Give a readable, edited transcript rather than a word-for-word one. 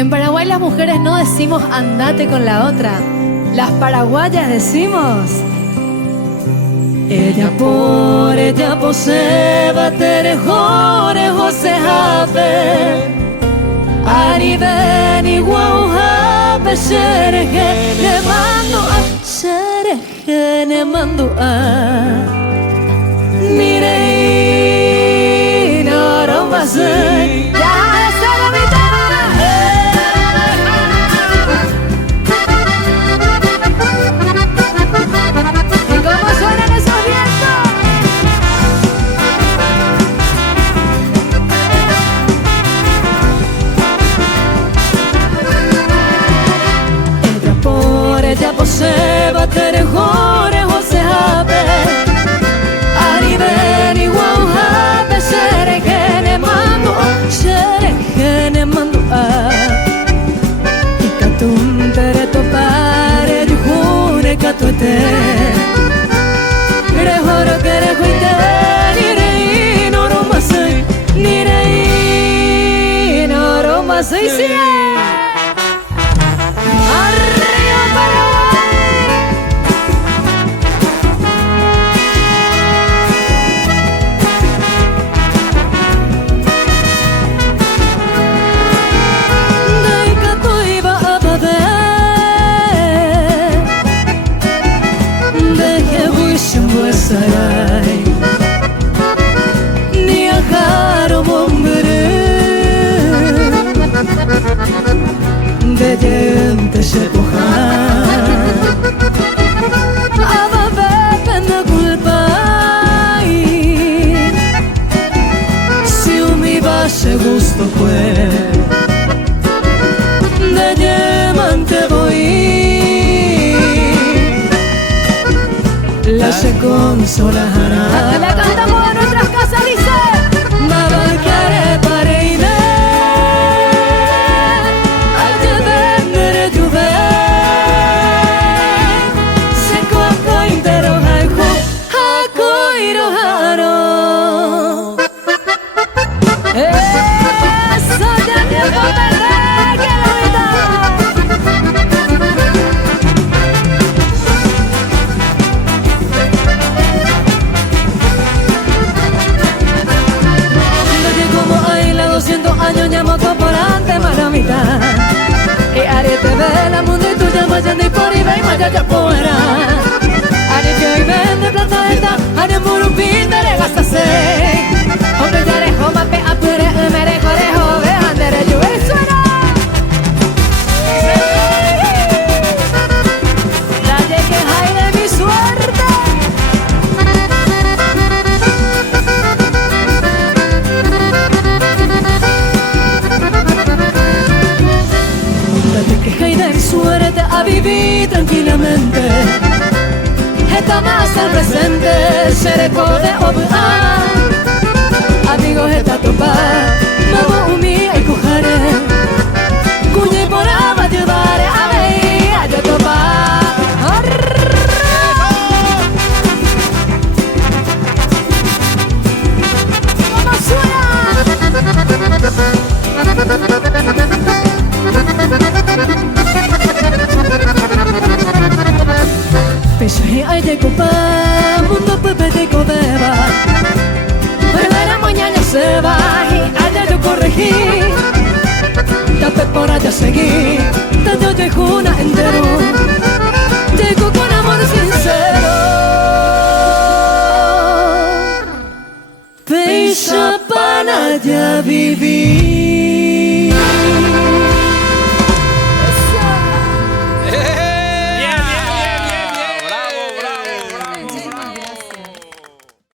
En Paraguay las mujeres no decimos andate con la otra. Las paraguayas decimos ella por se batere jore jose hape Ariben igual hape shereje ne mando a shereje ne mando a Mirei no romase ya esa la mitad. Ella posee batere jore jose hape Ariben igual hape shereje ne mando a Ikatum tere topare yuhune katuete Rehoro kere huite nirei no romasei siye Ni ajaro mombre de gente se cojar Aba bebe na culpa Si mi base gusto fue de diamante voy La se consolará. La cantamos en nuestras casas, dice Mabalcare pareide Al te vendere juve Se coco intero haiku Hako iroharo Eso ya tiempo perder que lo vida años llamo corporante maramita E arete vela mundo y tu llamas ya ni por y ve maya ya fuera Ari que hoy vende plata esta Ari murupin mere gasta se Hombre ya rejo mape apure mere corejo ve andere yo y suena La que hay de mi suerte Suerte a vivir tranquilamente Esta más al presente Seré de obra Amigos esta topa Mabo umi y cujare Cuñe por ama llevare a mí a yo topa ¿Cómo suena? Pesohe ay de copa, mundo pepe de cobeba Pero la mañana se va y allá yo corregí Tape por allá seguí, tanto yo y juna entero Llego con amor sincero Pesa para allá vivir